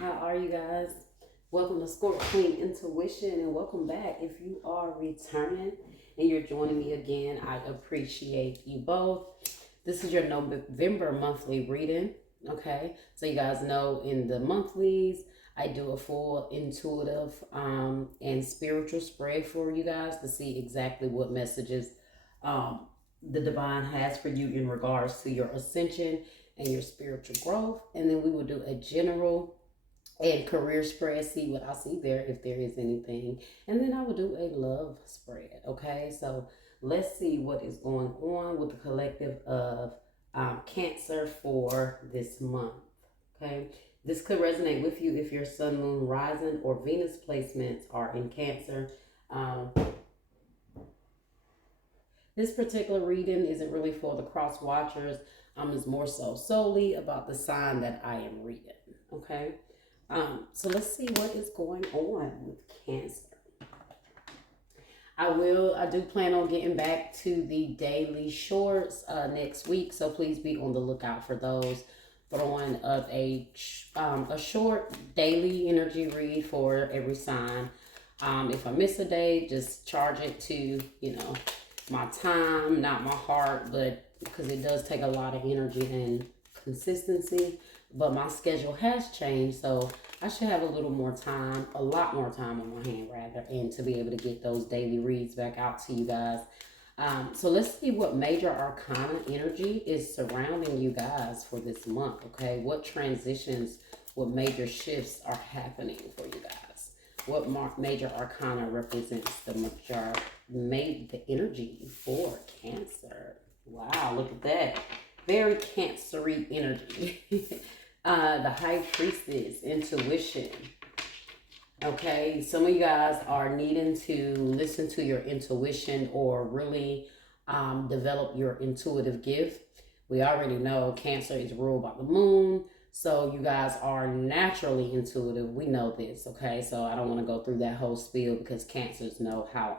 How are you guys? Welcome to Score Queen Intuition and welcome back. If you are returning and you're joining me again, I appreciate you both. This is your November monthly reading. Okay, so you guys know in the monthlies, I do a full intuitive and spiritual spread for you guys to see exactly what messages um, the divine has for you in regards to your ascension and your spiritual growth. And then we will do a general and career spread, see what I see there, if there is anything. And then I will do a love spread. Okay, so let's see what is going on with the collective of Cancer for this month. Okay, this could resonate with you if your sun, moon, rising, or Venus placements are in Cancer. Um, this particular reading isn't really for the cross watchers. It's more so solely about the sign that I am reading. Okay. So let's see what is going on with Cancer. I do plan on getting back to the daily shorts next week, so please be on the lookout for those. Throwing up a short daily energy read for every sign. If I miss a day, just charge it to, my time, not my heart, but because it does take a lot of energy and consistency. But my schedule has changed, so I should have a little more time, a lot more time on my hand rather, and to be able to get those daily reads back out to you guys. So let's see what major arcana energy is surrounding you guys for this month, okay? What transitions, what major shifts are happening for you guys? What major arcana represents the energy for Cancer? Wow, look at that. Very Cancer-y energy. The High Priestess, intuition. Okay, some of you guys are needing to listen to your intuition or really develop your intuitive gift. We already know Cancer is ruled by the moon, so you guys are naturally intuitive. We know this, okay? So I don't want to go through that whole spiel because Cancers know how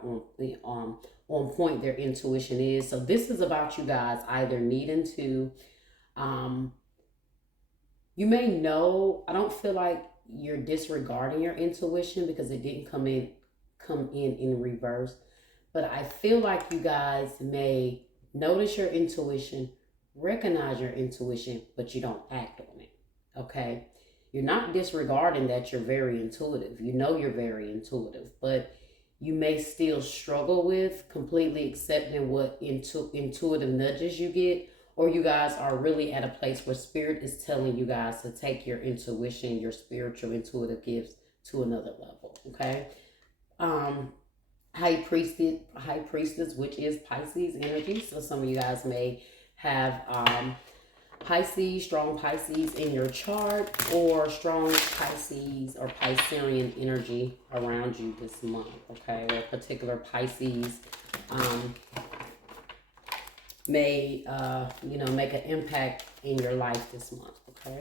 on point their intuition is. So this is about you guys either needing to you may know, I don't feel like you're disregarding your intuition because it didn't come in reverse, but I feel like you guys may notice your intuition, recognize your intuition, but you don't act on it. Okay, you're not disregarding that you're very intuitive. You know you're very intuitive, but you may still struggle with completely accepting what intuitive nudges you get, or you guys are really at a place where spirit is telling you guys to take your intuition, your spiritual intuitive gifts to another level. Okay. High priestess, which is Pisces energy. So some of you guys may have strong Pisces in your chart, or strong Pisces or Piscean energy around you this month. Okay, or particular Pisces may make an impact in your life this month. Okay,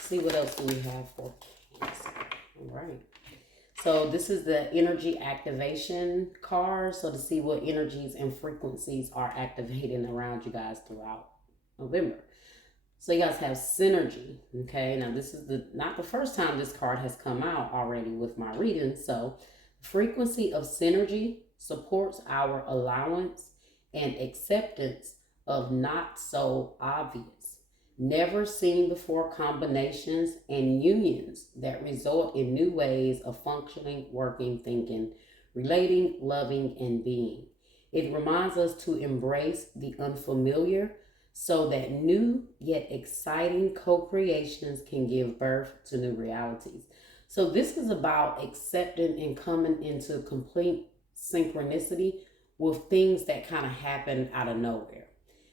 see what else do we have for Cancer. All right, so this is the energy activation card, so to see what energies and frequencies are activating around you guys throughout November. So you guys have synergy. Okay, now this is not the first time this card has come out already with my reading. So frequency of synergy supports our allowance and acceptance of not so obvious, never seen before combinations and unions that result in new ways of functioning, working, thinking, relating, loving, and being. It reminds us to embrace the unfamiliar so that new yet exciting co-creations can give birth to new realities. So this is about accepting and coming into complete synchronicity with things that kind of happen out of nowhere.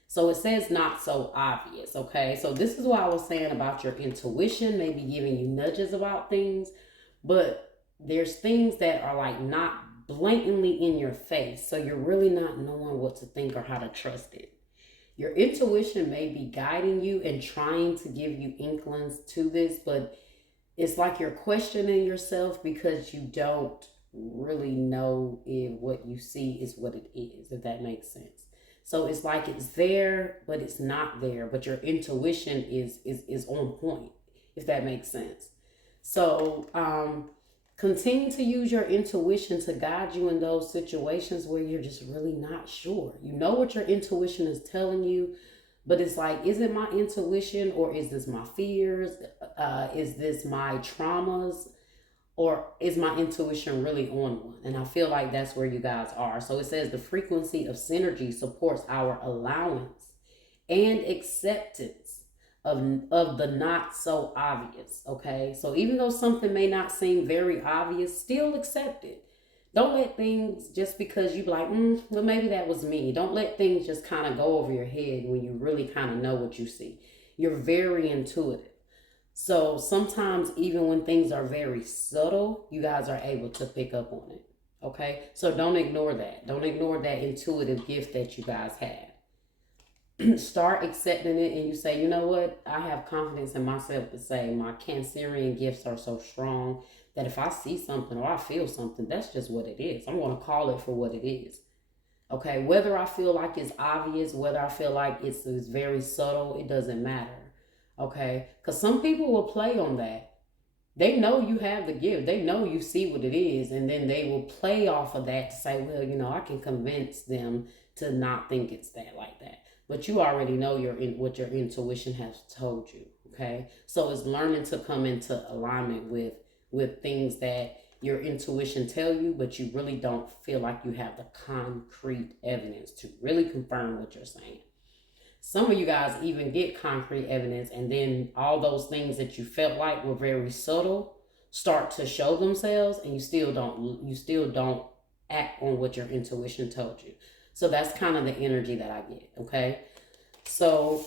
So it says not so obvious, okay? So this is what I was saying about your intuition, maybe giving you nudges about things, but there's things that are like not blatantly in your face, so you're really not knowing what to think or how to trust it. Your intuition may be guiding you and trying to give you inklings to this, but it's like you're questioning yourself because you don't really know if what you see is what it is, if that makes sense. So it's like it's there, but it's not there. But your intuition is on point, if that makes sense. So, continue to use your intuition to guide you in those situations where you're just really not sure. You know what your intuition is telling you, but it's like, is it my intuition, or is this my fears? Is this my traumas? Or is my intuition really on one? And I feel like that's where you guys are. So it says the frequency of synergy supports our allowance and acceptance of the not so obvious. Okay, so even though something may not seem very obvious, still accept it. Don't let things, just because you be like, well, maybe that was me. Don't let things just kind of go over your head when you really kind of know what you see. You're very intuitive. So sometimes, even when things are very subtle, you guys are able to pick up on it. Okay, so don't ignore that. Don't ignore that intuitive gift that you guys have. Start accepting it, and you say, you know what? I have confidence in myself to say my Cancerian gifts are so strong that if I see something or I feel something, that's just what it is. I'm going to call it for what it is. Okay, whether I feel like it's obvious, whether I feel like it's very subtle, it doesn't matter. Okay, because some people will play on that. They know you have the gift, they know you see what it is, and then they will play off of that to say, well, I can convince them to not think it's that, like that. But you already know what your intuition has told you. Okay, so it's learning to come into alignment with things that your intuition tell you, but you really don't feel like you have the concrete evidence to really confirm what you're saying. Some of you guys even get concrete evidence, and then all those things that you felt like were very subtle start to show themselves, and you still don't act on what your intuition told you. So that's kind of the energy that I get. Okay, so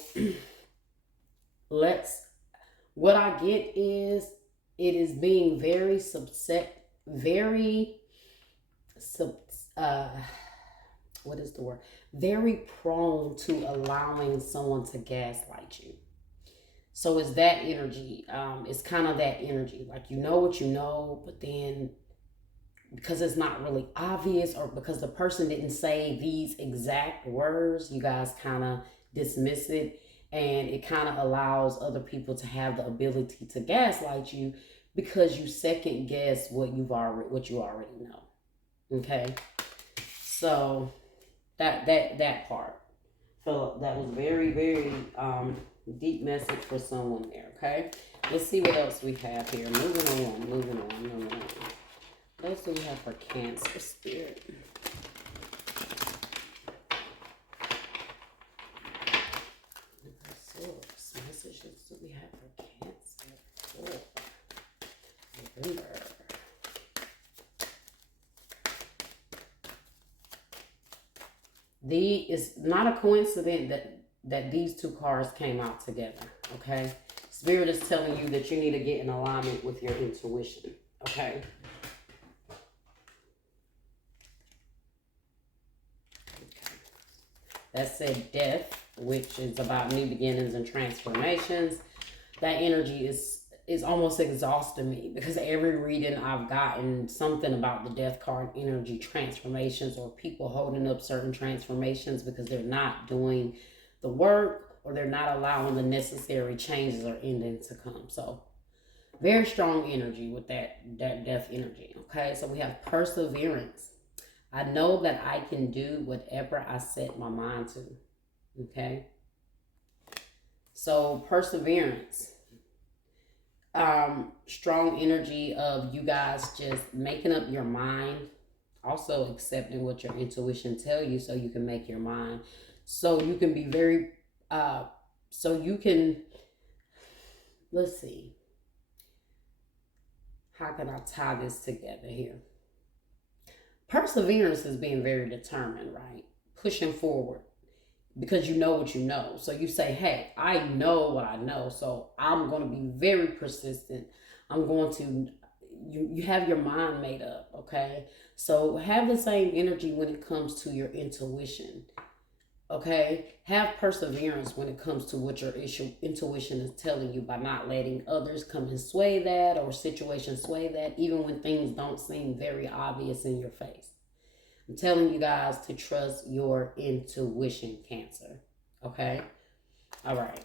what I get is, it is being very very sub what is the word? Very prone to allowing someone to gaslight you. So it's that energy. It's kind of that energy. Like, you know what you know, but then because it's not really obvious, or because the person didn't say these exact words, you guys kind of dismiss it. And it kind of allows other people to have the ability to gaslight you, because you second guess what you already know. Okay, so that part. So that was very, very deep message for someone there. Okay, let's see what else we have here. Moving on. What else do we have for Cancer spirit? What messages do we have for Cancer for November? It's not a coincidence that these two cards came out together. Okay, Spirit is telling you that you need to get in alignment with your intuition. Okay. That said Death, which is about new beginnings and transformations. That energy is almost exhausting me, because every reading I've gotten something about the Death card energy, transformations, or people holding up certain transformations because they're not doing the work, or they're not allowing the necessary changes or endings to come. So very strong energy with that Death energy. Okay, so we have Perseverance. I know that I can do whatever I set my mind to. Okay, so Perseverance. Strong energy of you guys just making up your mind, also accepting what your intuition tell you, so you can make your mind, so you can be very so you can, let's see, how can I tie this together here? Perseverance is being very determined, right? Pushing forward, because you know what you know. So you say, hey, I know what I know, so I'm going to be very persistent. I'm going to, you have your mind made up. Okay, so have the same energy when it comes to your intuition. Okay, have perseverance when it comes to what your intuition is telling you, by not letting others come and sway that, or situations sway that, even when things don't seem very obvious in your face. I'm telling you guys to trust your intuition, Cancer. Okay? All right.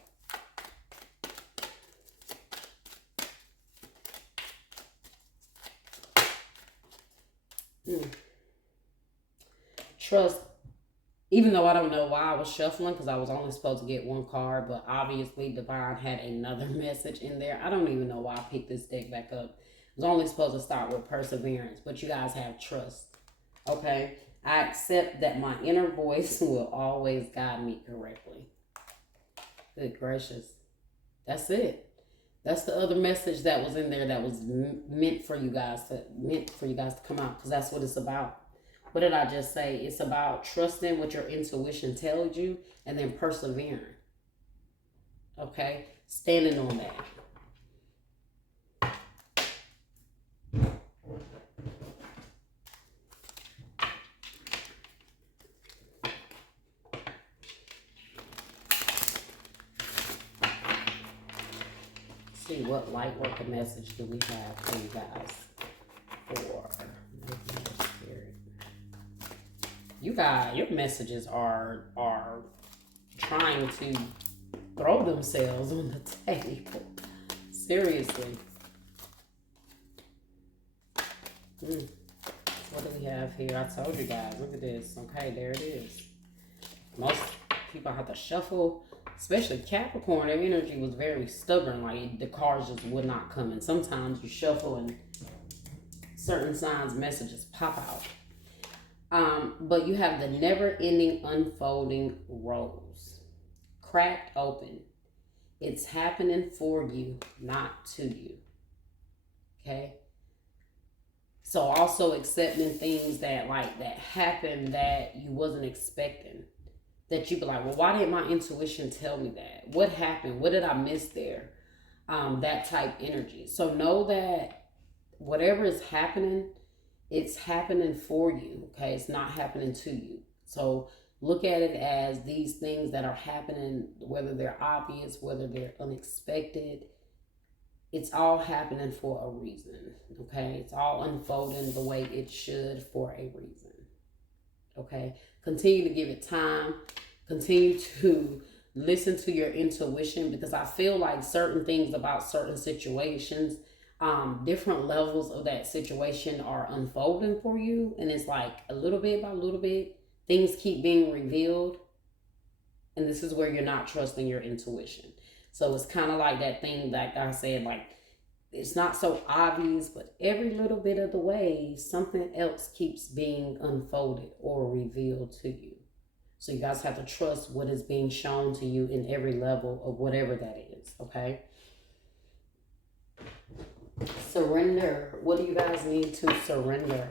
Mm. Trust. Even though I don't know why I was shuffling, because I was only supposed to get one card, but obviously Divine had another message in there. I don't even know why I picked this deck back up. I was only supposed to start with perseverance, but you guys have trust. Okay? I accept that my inner voice will always guide me correctly. Good gracious. That's it. That's the other message that was in there that was meant for you guys to come out, because that's what it's about. What did I just say? It's about trusting what your intuition tells you and then persevering. Okay? Standing on that. See what light worker message do we have for you guys for spirit. You guys, your messages are trying to throw themselves on the table. Seriously. What do we have here? I told you guys. Look at this. Okay, there it is. Most people have to shuffle, especially Capricorn. Their energy was very stubborn. Like the cards just would not come. And sometimes you shuffle and certain signs messages pop out. But you have the never-ending unfolding rose, cracked open. It's happening for you, not to you. Okay. So also accepting things that happen that you wasn't expecting. That you be like, well, why didn't my intuition tell me that? What happened? What did I miss there? That type energy. So know that whatever is happening, it's happening for you. Okay, it's not happening to you. So look at it as these things that are happening, whether they're obvious, whether they're unexpected. It's all happening for a reason. Okay, it's all unfolding the way it should for a reason. Okay, continue to give it time. Continue to listen to your intuition, because I feel like certain things about certain situations, different levels of that situation are unfolding for you, and it's like a little bit by little bit things keep being revealed, and this is where you're not trusting your intuition. So it's kind of like that thing, like I said, like it's not so obvious, but every little bit of the way something else keeps being unfolded or revealed to you. So you guys have to trust what is being shown to you in every level of whatever that is. Okay. Surrender. What do you guys need to surrender?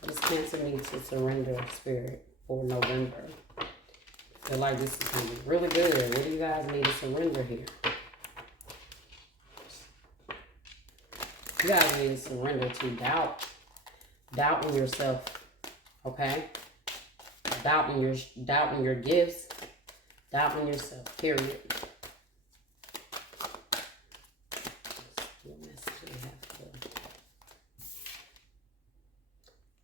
What does Cancer need to surrender, Spirit, for November? I feel like this is going to be really good. What do you guys need to surrender here? You guys need to surrender to doubt. Doubting yourself. Okay? Doubting your gifts. Doubting yourself. Period.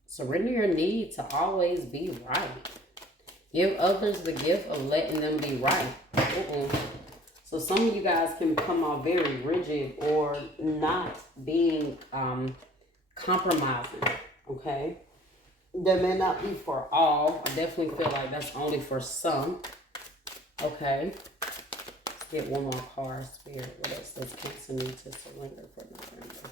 Surrender your need to always be right. Give others the gift of letting them be right. So some of you guys can come off very rigid or not being compromising. Okay? That may not be for all. I definitely feel like that's only for some. Okay? Let's get one more card, Spirit. What else does Cancer need to surrender for November?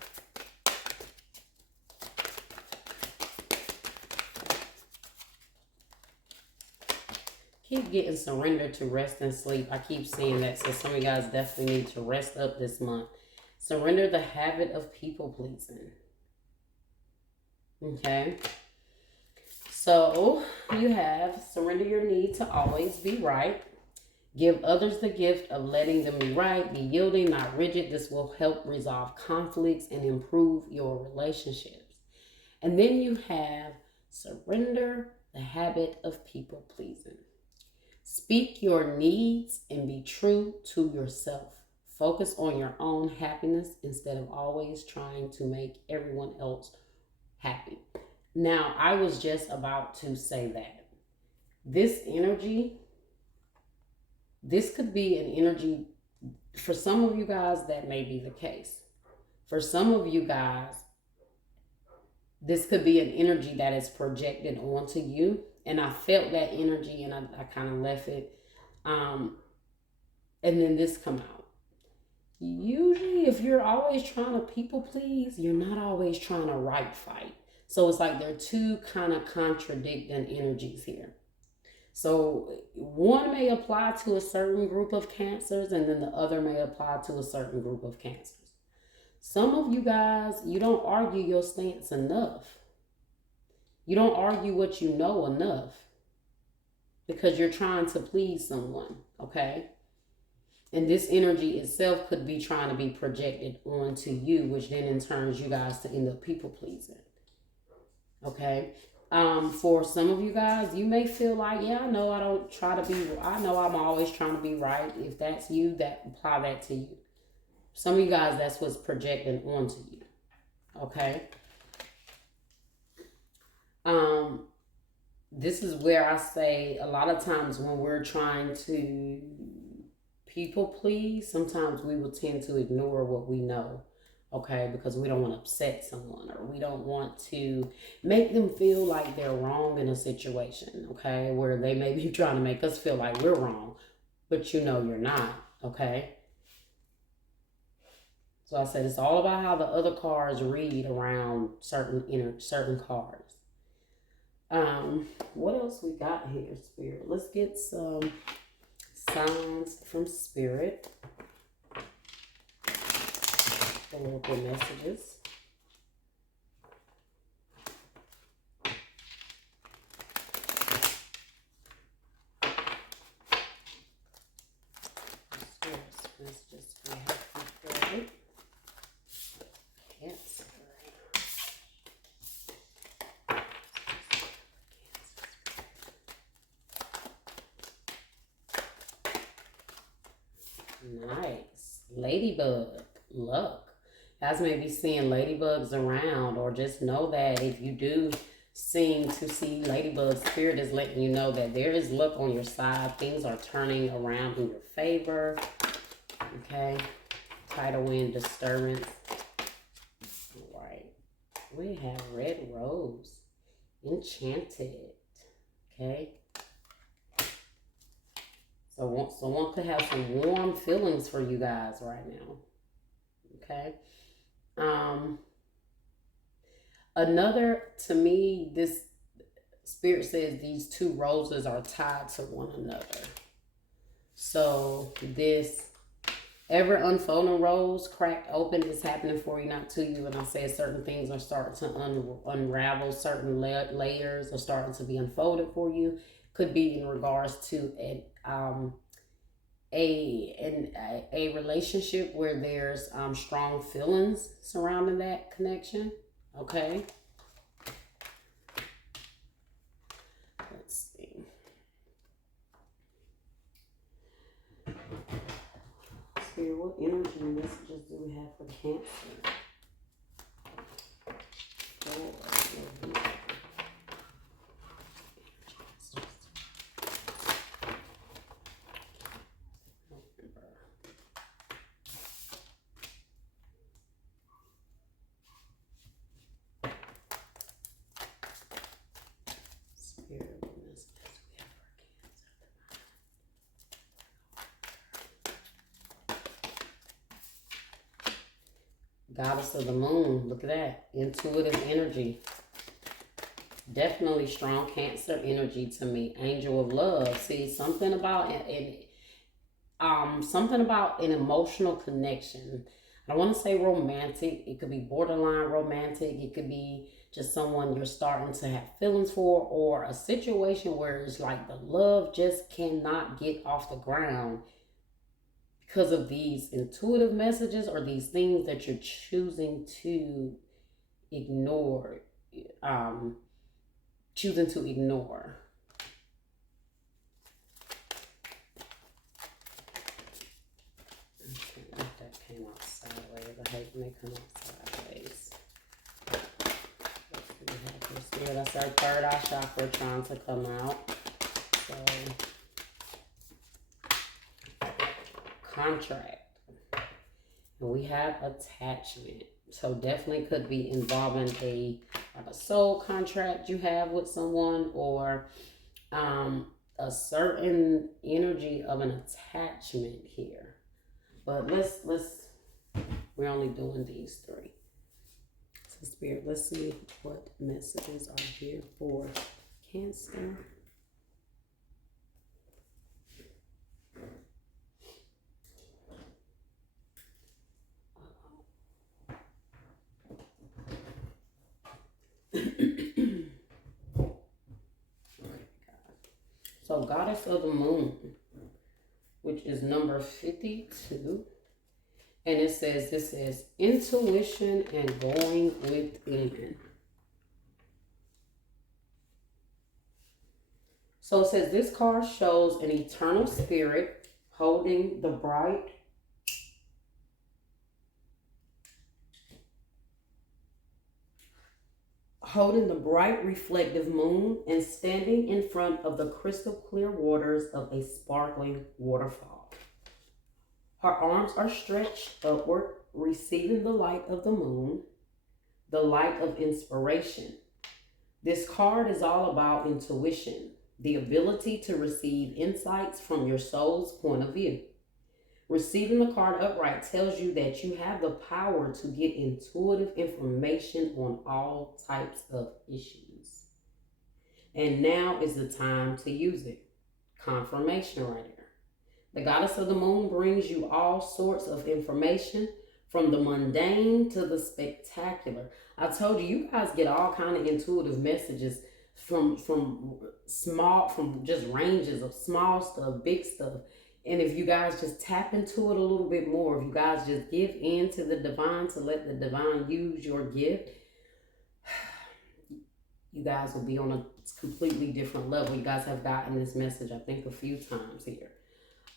Keep getting surrendered to rest and sleep. I keep seeing that. So some of you guys definitely need to rest up this month. Surrender the habit of people pleasing. Okay? So you have surrender your need to always be right. Give others the gift of letting them be right. Be yielding, not rigid. This will help resolve conflicts and improve your relationships. And then you have surrender the habit of people pleasing. Speak your needs and be true to yourself. Focus on your own happiness instead of always trying to make everyone else happy. Now, I was just about to say that. This energy, this could be an energy, for some of you guys, that may be the case. For some of you guys, This could be an energy that is projected onto you. And I felt that energy and I kind of left it. Um, and then this come out. Usually if you're always trying to people please, you're not always trying to right fight. So it's like there are two kind of contradicting energies here. So one may apply to a certain group of cancers and then the other may apply to a certain group of cancers. Some of you guys, you don't argue your stance enough. You don't argue what you know enough because you're trying to please someone, okay? And this energy itself could be trying to be projected onto you, which then in turns you guys to end up people pleasing. Okay. For some of you guys, you may feel like, yeah, I know I don't try to be, I know I'm always trying to be right. If that's you, that apply that to you. Some of you guys, that's what's projecting onto you. Okay. This is where I say a lot of times when we're trying to people please, sometimes we will tend to ignore what we know, okay, because we don't want to upset someone or we don't want to make them feel like they're wrong in a situation, okay, where they may be trying to make us feel like we're wrong, but you know you're not, okay? So I said it's all about how the other cards read around certain cards. What else we got here, Spirit? Let's get some signs from Spirit. The local messages. Messages we have from Spirit. Cancer. Nice. Ladybug. Luck. You guys may be seeing ladybugs around, or just know that if you do seem to see ladybugs, Spirit is letting you know that there is luck on your side. Things are turning around in your favor. Okay. Tidal wind disturbance. All right. We have red rose. Enchanted. Okay. So one could have some warm feelings for you guys right now. Okay. Another, to me, this Spirit says these two roses are tied to one another. So this ever unfolding rose cracked open is happening for you, not to you. And I said certain things are starting to unravel, certain layers are starting to be unfolded for you. Could be in regards to a relationship where there's strong feelings surrounding that connection. Okay. Let's see. Spirit, what energy messages do we have for Cancer? Goddess of the Moon, look at that. Intuitive energy. Definitely strong Cancer energy to me. Angel of Love. See, something about an emotional connection. I don't want to say romantic. It could be borderline romantic. It could be just someone you're starting to have feelings for, or a situation where it's like the love just cannot get off the ground because of these intuitive messages or these things that you're choosing to ignore. Choosing to ignore. Okay, that came out sideways. I hate when they come out sideways. Let's see what we have here. Spirit, that's our third eye chakra trying to come out. So, contract. And we have attachment. So definitely could be involving a like a soul contract you have with someone, or a certain energy of an attachment here. But let's we're only doing these three. So Spirit, let's see what messages are here for Cancer. So Goddess of the Moon, which is number 52. And it says, this is intuition and going within. So it says this card shows an eternal spirit holding the bright reflective moon and standing in front of the crystal clear waters of a sparkling waterfall. Her arms are stretched upward, receiving the light of the moon, the light of inspiration. This card is all about intuition, the ability to receive insights from your soul's point of view. Receiving the card upright tells you that you have the power to get intuitive information on all types of issues. And now is the time to use it. Confirmation right here. The Goddess of the Moon brings you all sorts of information, from the mundane to the spectacular. I told you, you guys get all kind of intuitive messages from just ranges of small stuff, big stuff. And if you guys just tap into it a little bit more, if you guys just give in to the divine, to let the divine use your gift, you guys will be on a completely different level. You guys have gotten this message, I think, a few times here.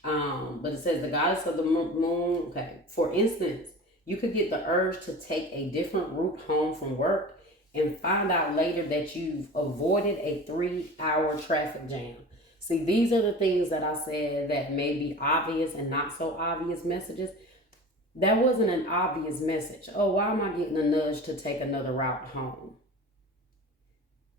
But it says the Goddess of the Moon. Okay, for instance, you could get the urge to take a different route home from work and find out later that you've avoided a 3-hour traffic jam. See, these are the things that I said that may be obvious and not so obvious messages. That wasn't an obvious message. Oh, why am I getting a nudge to take another route home?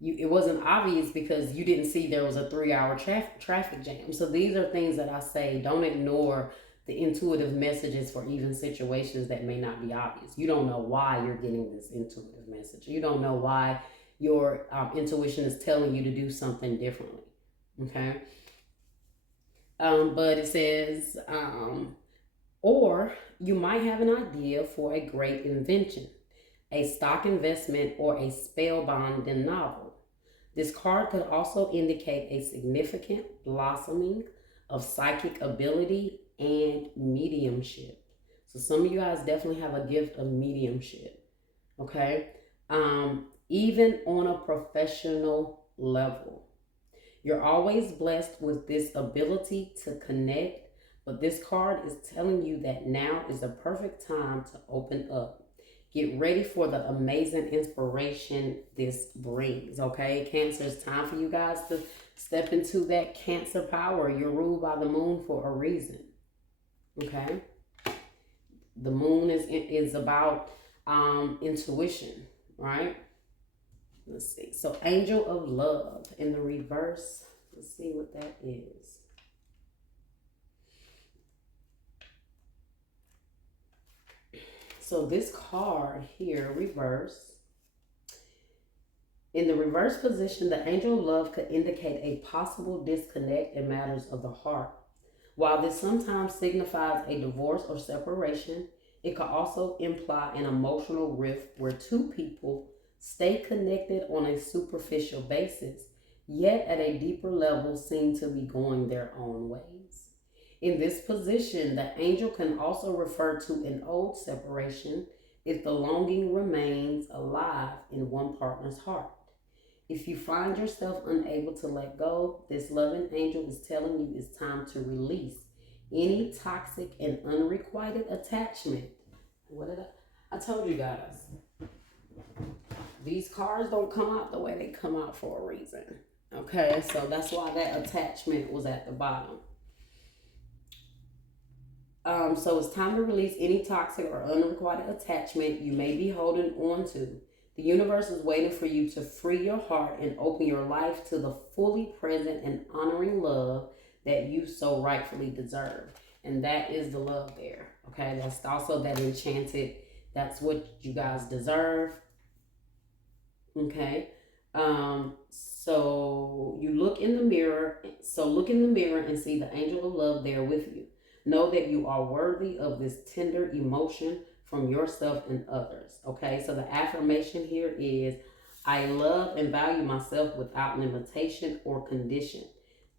It wasn't obvious because you didn't see there was a 3-hour traffic jam. So these are things that I say, don't ignore the intuitive messages for even situations that may not be obvious. You don't know why you're getting this intuitive message. You don't know why your intuition is telling you to do something differently. Okay. But it says, or you might have an idea for a great invention, a stock investment, or a spellbinding novel. This card could also indicate a significant blossoming of psychic ability and mediumship. So some of you guys definitely have a gift of mediumship. Okay. Even on a professional level. You're always blessed with this ability to connect, but this card is telling you that now is the perfect time to open up. Get ready for the amazing inspiration this brings, okay? Cancer, it's time for you guys to step into that Cancer power. You're ruled by the moon for a reason, okay? The moon is about intuition, right? Let's see. So Angel of Love in the reverse. Let's see what that is. So this card here, reverse. In the reverse position, the Angel of Love could indicate a possible disconnect in matters of the heart. While this sometimes signifies a divorce or separation, it could also imply an emotional rift where two people stay connected on a superficial basis, yet at a deeper level seem to be going their own ways. In this position, the angel can also refer to an old separation if the longing remains alive in one partner's heart. If you find yourself unable to let go, this loving angel is telling you it's time to release any toxic and unrequited attachment. What did I told you guys. These cards don't come out the way they come out for a reason. Okay, so that's why that attachment was at the bottom. So it's time to release any toxic or unrequited attachment you may be holding on to. The universe is waiting for you to free your heart and open your life to the fully present and honoring love that you so rightfully deserve. And that is the love there. Okay, that's also that enchanted, that's what you guys deserve. Okay. So you look in the mirror. So look in the mirror and see the angel of love there with you. Know that you are worthy of this tender emotion from yourself and others. Okay. So the affirmation here is I love and value myself without limitation or condition.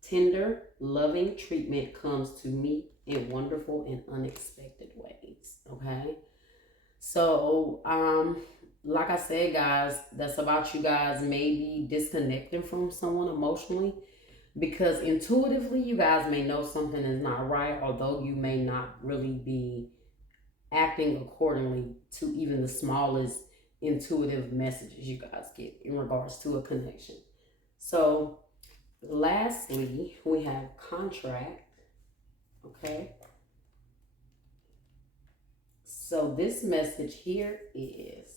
Tender, loving treatment comes to me in wonderful and unexpected ways. Okay. So, like I said, guys, that's about you guys maybe disconnecting from someone emotionally because intuitively you guys may know something is not right, although you may not really be acting accordingly to even the smallest intuitive messages you guys get in regards to a connection. So, lastly, we have contract. Okay. So, this message here is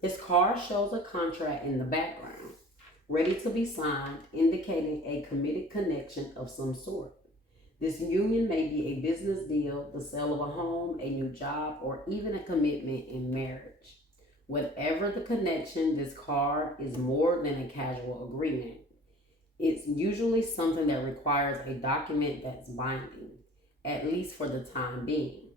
this card shows a contract in the background, ready to be signed, indicating a committed connection of some sort. This union may be a business deal, the sale of a home, a new job, or even a commitment in marriage. Whatever the connection, this card is more than a casual agreement. It's usually something that requires a document that's binding, at least for the time being.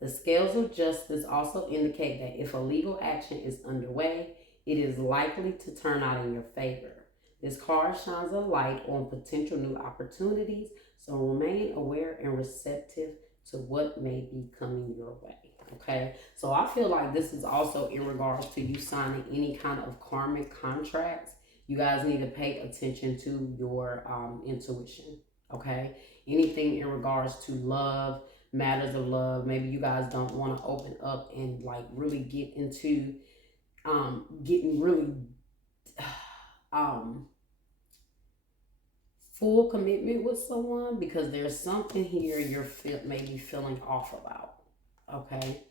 The scales of justice also indicate that if a legal action is underway, it is likely to turn out in your favor. This card shines a light on potential new opportunities, so remain aware and receptive to what may be coming your way. Okay, so I feel like this is also in regards to you signing any kind of karmic contracts. You guys need to pay attention to your intuition. Okay, anything in regards to love, matters of love. Maybe you guys don't want to open up and like really get into getting really um full commitment with someone because there's something here you're maybe feeling off about. Okay.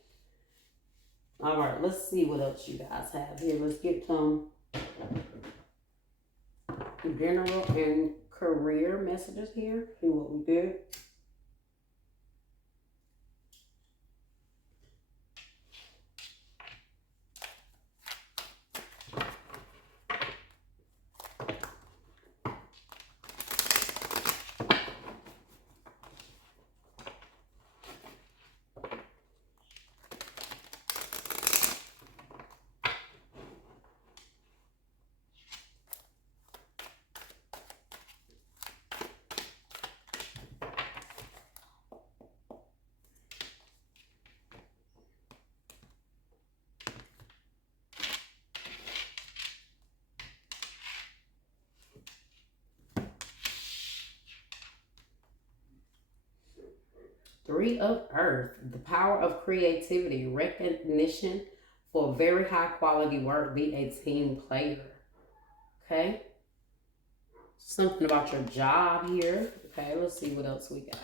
All right, let's see what else you guys have here. Let's get some general and career messages here. See what we do. 3 of Earth, the power of creativity, recognition for very high quality work. Be a team player. Okay. Something about your job here. Okay, let's see what else we got.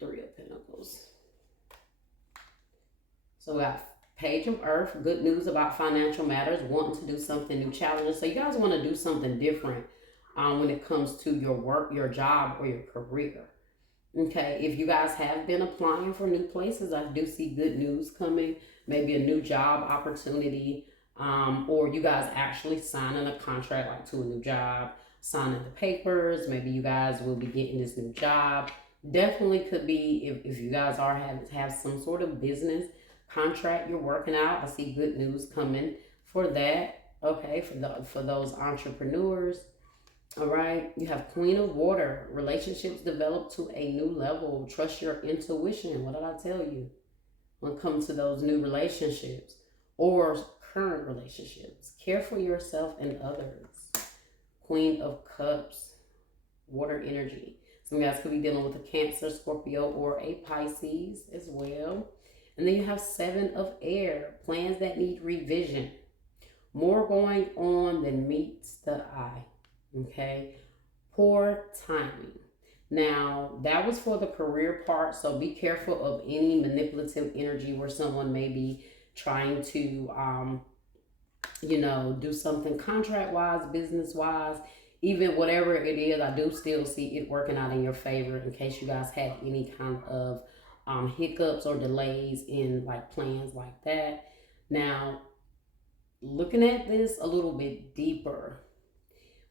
3 of Pentacles. So we got Page of Earth, good news about financial matters, wanting to do something new, challenges. So you guys want to do something different when it comes to your work, your job, or your career. Okay, if you guys have been applying for new places, I do see good news coming. Maybe a new job opportunity, or you guys actually signing a contract like to a new job, signing the papers. Maybe you guys will be getting this new job. Definitely could be if you guys are have some sort of business contract you're working out. I see good news coming for that. Okay, for those entrepreneurs. All right, you have Queen of Water. Relationships develop to a new level. Trust your intuition. What did I tell you? When it comes to those new relationships or current relationships, care for yourself and others. Queen of Cups, water energy. Some guys could be dealing with a Cancer, Scorpio, or a Pisces as well. And then you have 7 of Air, plans that need revision. More going on than meets the eye. Okay, poor timing. Now, that was for the career part, so be careful of any manipulative energy where someone may be trying to, do something contract wise, business wise, even whatever it is. I do still see it working out in your favor in case you guys had any kind of hiccups or delays in like plans like that. Now, looking at this a little bit deeper,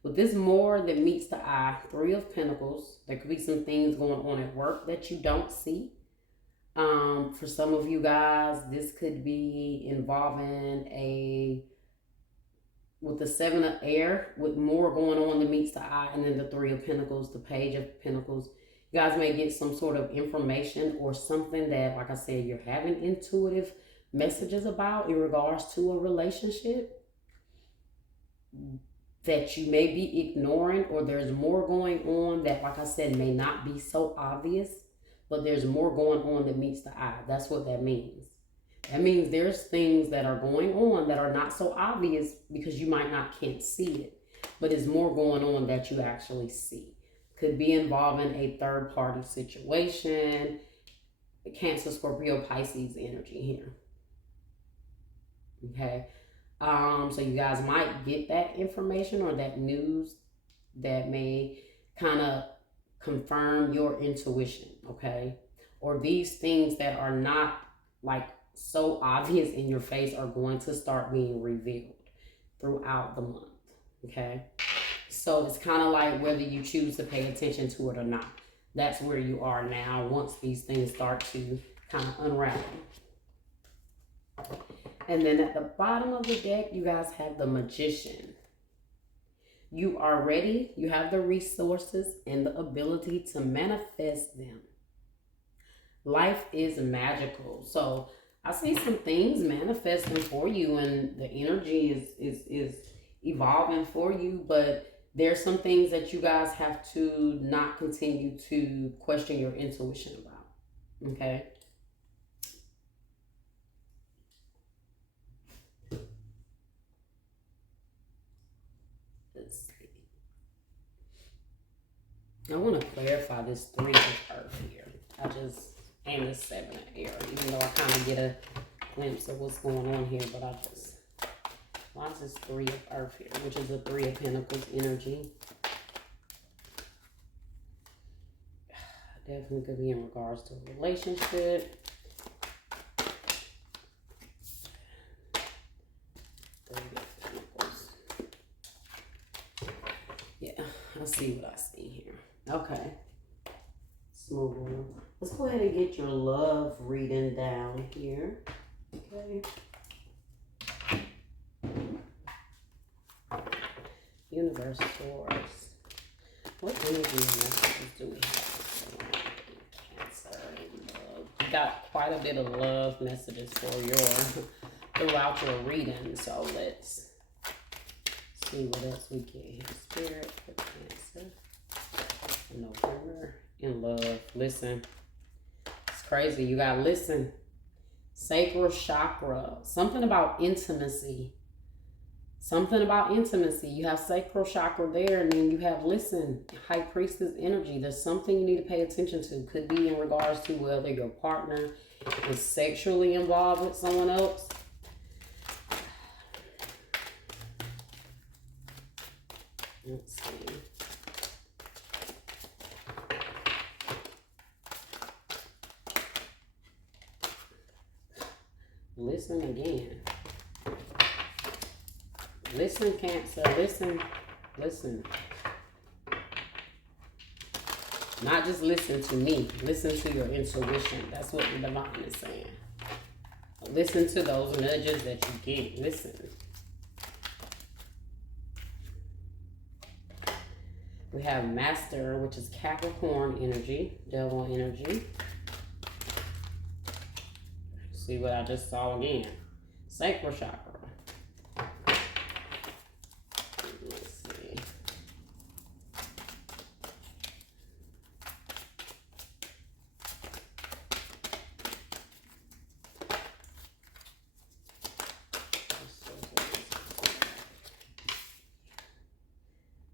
with this more that meets the eye, Three of Pentacles, there could be some things going on at work that you don't see. For some of you guys, this could be involving with the Seven of Air, with more going on that meets the eye, and then the Three of Pentacles, the Page of Pentacles. You guys may get some sort of information or something that, like I said, you're having intuitive messages about in regards to a relationship that you may be ignoring, or there's more going on that, like I said, may not be so obvious, but there's more going on that meets the eye. That's what that means. That means there's things that are going on that are not so obvious because you can't see it, but it's more going on that you actually see. Could be involving a third party situation, Cancer, Scorpio, Pisces energy here. Okay. So you guys might get that information or that news that may kind of confirm your intuition, okay? Or these things that are not like so obvious in your face are going to start being revealed throughout the month, okay? So it's kind of like whether you choose to pay attention to it or not. That's where you are now once these things start to kind of unravel. And then at the bottom of the deck, you guys have the Magician. You are ready. You have the resources and the ability to manifest them. Life is magical. So I see some things manifesting for you, and the energy is evolving for you, but there's some things that you guys have to not continue to question your intuition about. Okay? Let's see. I want to clarify this Three of Earth here. And the Seven of Air, even though I kind of get a glimpse of what's going on here, but why is this Three of Earth here, which is a Three of Pentacles energy? Definitely could be in regards to a relationship. Let's see what I see here. Okay. Smooth on. Let's go ahead and get your love reading down here. Okay. Universe Source. What energy messages do we have? Cancer and love. You got quite a bit of love messages throughout your reading. So let's see what else we get here. Spirit for Cancer. November in love. Listen. It's crazy. You got listen. Sacral chakra. Something about intimacy. Something about intimacy. You have sacral chakra there, and then you have listen. High Priestess energy. There's something you need to pay attention to. Could be in regards to whether your partner is sexually involved with someone else. Let's see. Listen again. Listen, Cancer. Listen. Listen. Not just listen to me. Listen to your intuition. That's what the divine is saying. Listen to those nudges that you get. Listen. We have Master, which is Capricorn energy, Devil energy. See what I just saw again. Sacral chakra. Let's see.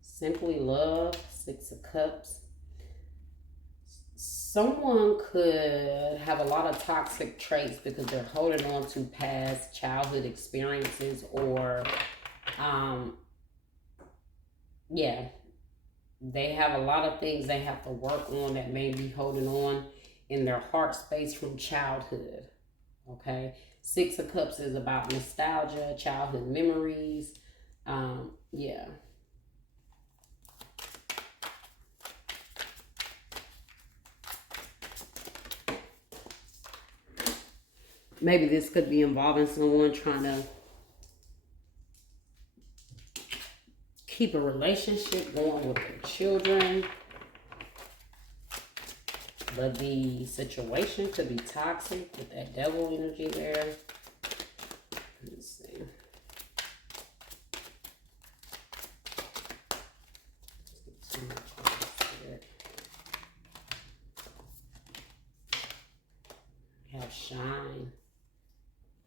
Simply Love, Six of Cups. Someone could have a lot of toxic traits because they're holding on to past childhood experiences, or um yeah, they have a lot of things they have to work on that may be holding on in their heart space from childhood. Okay. Six of Cups is about nostalgia, childhood memories. Yeah. Maybe this could be involving someone trying to keep a relationship going with their children, but the situation could be toxic with that devil energy there. Let's see. Too much on this here. Have shine.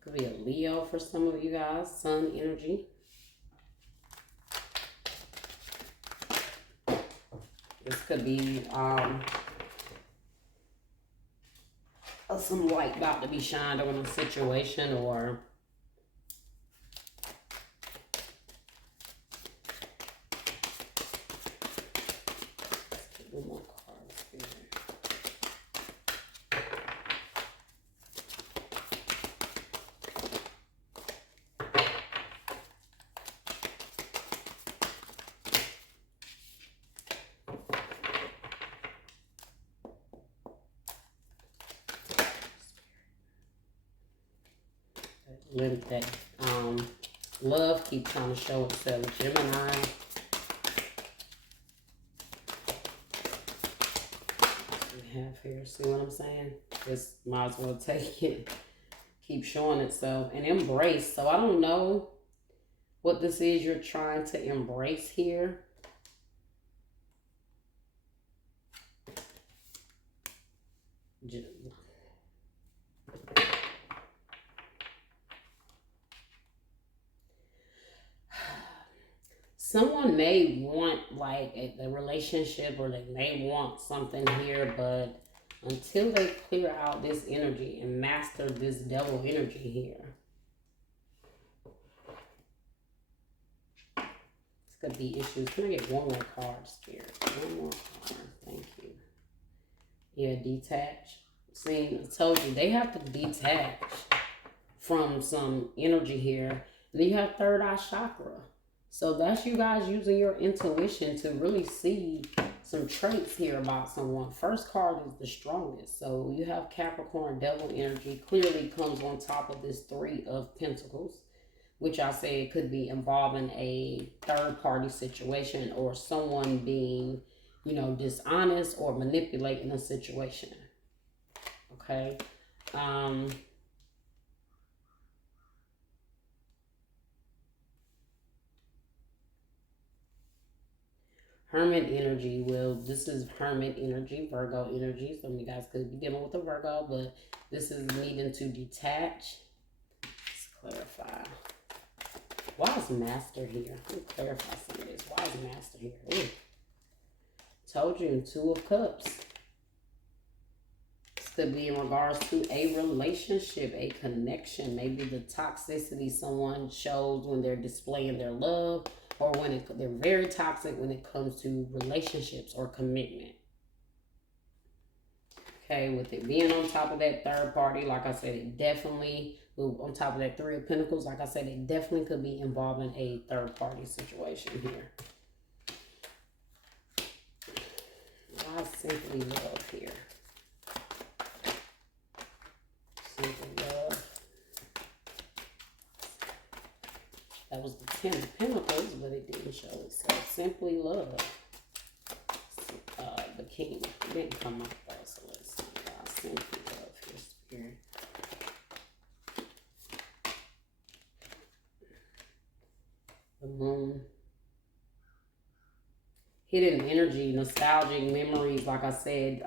Could be a Leo for some of you guys. Sun energy. This could be some light about to be shined on a situation, or one more card here. That love keep trying to show itself. Gemini. We have here. See what I'm saying? Just might as well take it. Keep showing itself and embrace. So I don't know what this is you're trying to embrace here. Someone may want like a relationship, or they may want something here, but until they clear out this energy and master this devil energy here, this could be issues. Can I get one more card, Spirit? One more card. Thank you. Yeah, detach. See, I told you, they have to detach from some energy here. Then you have third eye chakra. So that's you guys using your intuition to really see some traits here about someone. First card is the strongest. So you have Capricorn, devil energy, clearly comes on top of this Three of Pentacles, which I say it could be involving a third party situation, or someone being, dishonest or manipulating a situation. Okay. Hermit energy. Well, this is Hermit energy, Virgo energy. Some of you guys could be dealing with a Virgo, but this is needing to detach. Let's clarify. Why is Master here? Let me clarify some of this. Why is Master here? Ooh. Told you, Two of Cups. This could be in regards to a relationship, a connection. Maybe the toxicity someone shows when they're displaying their love, or when they're very toxic when it comes to relationships or commitment. Okay, with it being on top of that third party, like I said, it definitely, on top of that Three of Pentacles, like I said, it definitely could be involving a third party situation here. Why Simply Love here? Simply Love. That was the Ten of Pentacles, but it didn't show itself. Simply Love. The King. It didn't come up though, so let's see. Simply Love here, Spirit. The Moon. Hidden energy, nostalgic memories, like I said.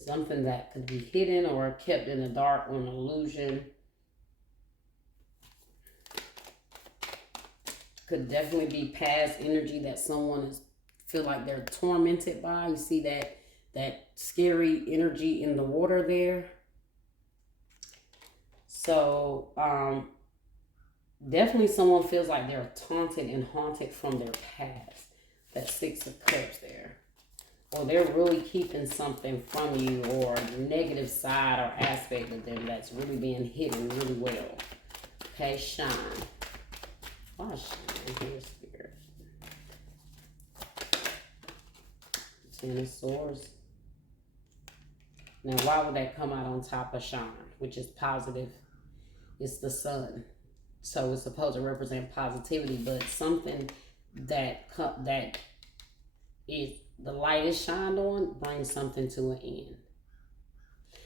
Something that could be hidden or kept in the dark, or an illusion. Could definitely be past energy that someone is feel like they're tormented by. You see that scary energy in the water there. So definitely someone feels like they're taunted and haunted from their past. That Six of Cups there. Or they're really keeping something from you, or the negative side or aspect of them that's really being hidden really well. Okay, shine. Why shine here, Spirit? Ten of Swords. Now, why would that come out on top of shine, which is positive? It's the sun. So it's supposed to represent positivity, but something that is the light is shined on brings something to an end.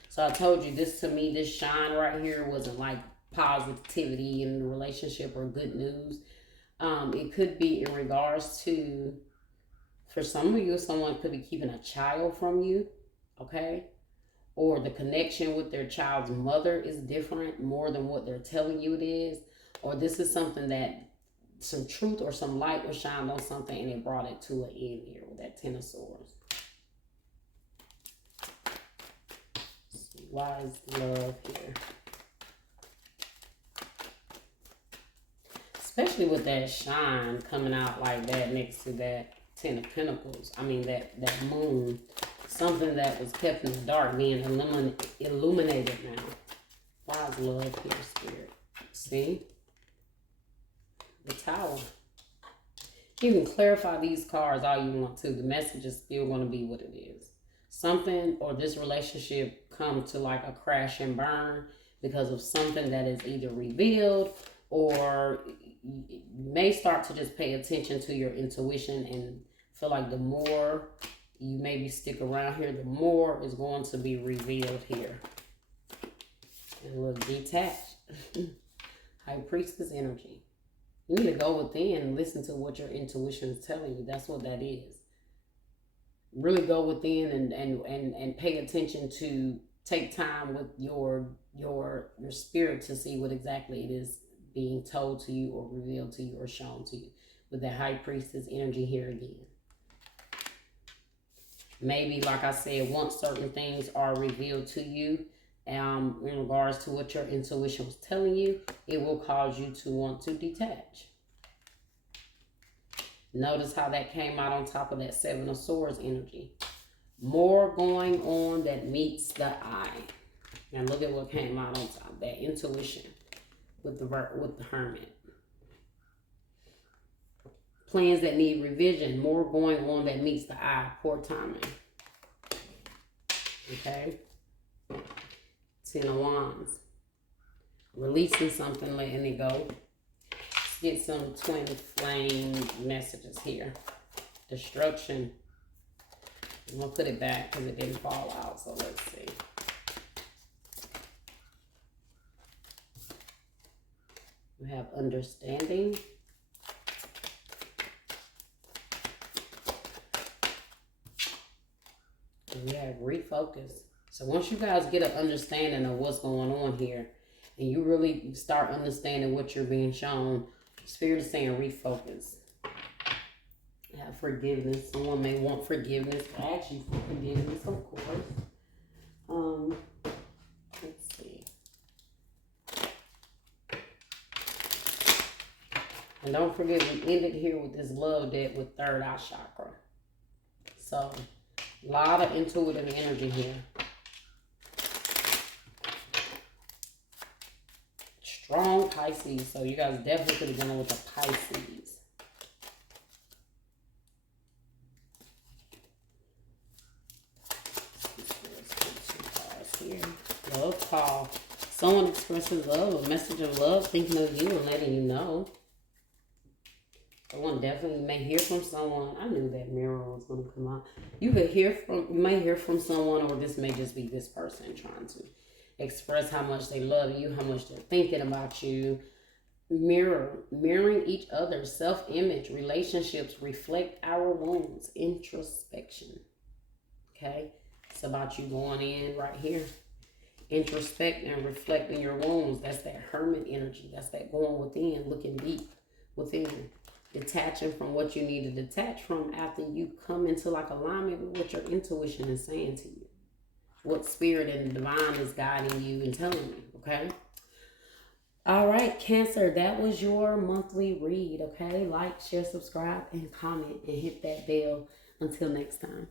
So I told you this, to me, this shine right here wasn't like positivity in the relationship or good news. It could be in regards to, for some of you, someone could be keeping a child from you, okay? Or the connection with their child's mother is different more than what they're telling you it is. Or this is something that some truth or some light was shined on something and it brought it to an end here with that Ten of Swords. Why is love here? Especially with that shine coming out like that next to that Ten of Pentacles. I mean, that moon. Something that was kept in the dark being illuminated now. Why is love here, Spirit? See? The Tower. You can clarify these cards all you want to. The message is still going to be what it is. Something or this relationship come to like a crash and burn because of something that is either revealed, or you may start to just pay attention to your intuition and feel like the more you maybe stick around here, the more is going to be revealed here. And look, detached. High Priestess energy. You need to go within and listen to what your intuition is telling you. That's what that is. Really go within and pay attention to, take time with your spirit to see what exactly it is being told to you or revealed to you or shown to you. With that High Priestess energy here again. Maybe, like I said, once certain things are revealed to you, in regards to what your intuition was telling you, it will cause you to want to detach. Notice how that came out on top of that Seven of Swords energy. More going on that meets the eye. And look at what came out on top. That intuition with the Hermit. Plans that need revision. More going on that meets the eye. Poor timing. Okay. Ten of Wands. Releasing something, letting it go. Let's get some twin flame messages here. Destruction. I'm going to put it back because it didn't fall out. So let's see. We have understanding. And we have refocus. So once you guys get an understanding of what's going on here, and you really start understanding what you're being shown, Spirit is saying refocus. Have forgiveness. Someone may want forgiveness. Ask you for forgiveness, of course. Let's see. And don't forget, we ended here with this love debt with third eye chakra. So, a lot of intuitive energy here. Strong Pisces. So, you guys definitely could have gone with the Pisces. Love call. Someone expresses love, a message of love, thinking of you and letting you know. Someone definitely may hear from someone. I knew that mirror was going to come out. You may hear from someone, or this may just be this person trying to express how much they love you, how much they're thinking about you. Mirroring each other, self-image, relationships reflect our wounds, introspection. Okay, it's about you going in right here. Introspect and reflecting your wounds. That's that Hermit energy. That's that going within, looking deep within. detaching from what you need to detach from after you come into like alignment with what your intuition is saying to you, what spirit and the divine is guiding you and telling you. Okay. All right, Cancer, that was your monthly read. Okay, like, share, subscribe, and comment, and hit that bell. Until next time.